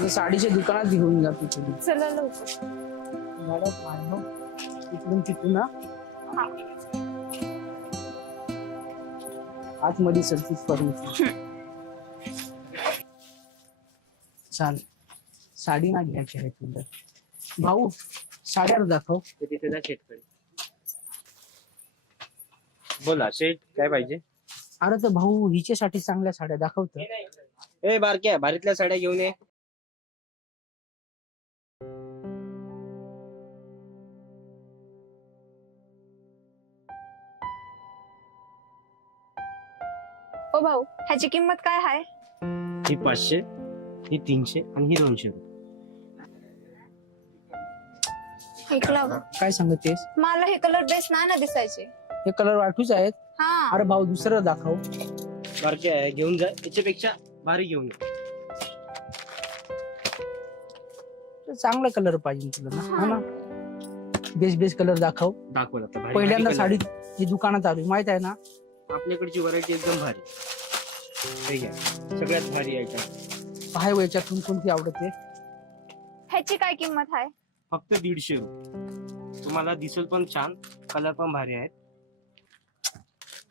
मी साडीच्या दुकानात घेऊन जातो तुम्ही चला लवकर. इकडून तिथून ना आतमध्ये चलतीच फर्निचर. चाल साडी ना घ्यायची आहे तुला भाऊ. साड्यावर दाखव. तिथे जा शेटकडे. बोला शेट काय पाहिजे? अरे तर भाऊ हिच्यासाठी चांगल्या साड्या दाखवतो. ए बारक्या भारीतल्या साड्या घेऊन ये. ओ भाऊ, ह्याची किंमत काय आहे? ही 500, ही 300 आणि ही 200. ऐकला बघ, काय सांगतेस? मला हे कलर बेस्ट नाही ना दिसायचे. हे कलर वाटूच आहेत. हा अरे भाऊ दुसरं दाखव. बारक्या आहे घेऊन जा. याच्यापेक्षा भारी घेऊन ये. चांगला कलर पाहिजे तुला ना. हा ना बेस्ट बेस्ट कलर दाखव. दाखवल आता भारी पहिल्यांदा भारी साडी color. ही दुकानात आली माहित आहे ना. आपल्याकडची व्हरायटी एकदम भारी. ठीक आहे, सगळ्यात भारी आयटम. पाहाय याच्यातून कोणती आवडते. ह्याची काय किंमत आहे? फक्त 150 रुपये. तुम्हाला दिसेल पण छान, कलर पण भारी आहेत.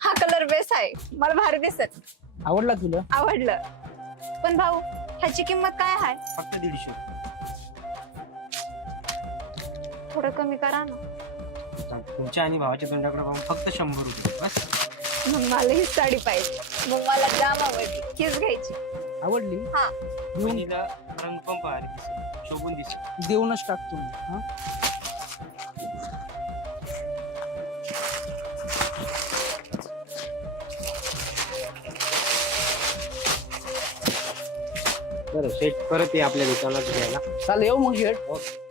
हा कलर बेस्ट आहे, मला भारी दिसत. आवडला तुला? आवडलं. पण भाऊ, ह्याची किंमत काय आहे? फक्त 150. थोडं कमी करा ना. तुमच्या आणि भावाच्या तोंडाकडे पाहून फक्त 100 रुपये बस. मग मला ही साडी पाहिजे. मग मला जाम आवडली, हीच घ्यायची. आवडली? हा देऊन वहिनीला रंग पण भारी दिसेल, शोभून दिसेल. देऊनच टाकतो मी. हा बरं शेट परत ये आपल्या दुकानात घ्यायला. चालेल येऊ मग शेट. ओके.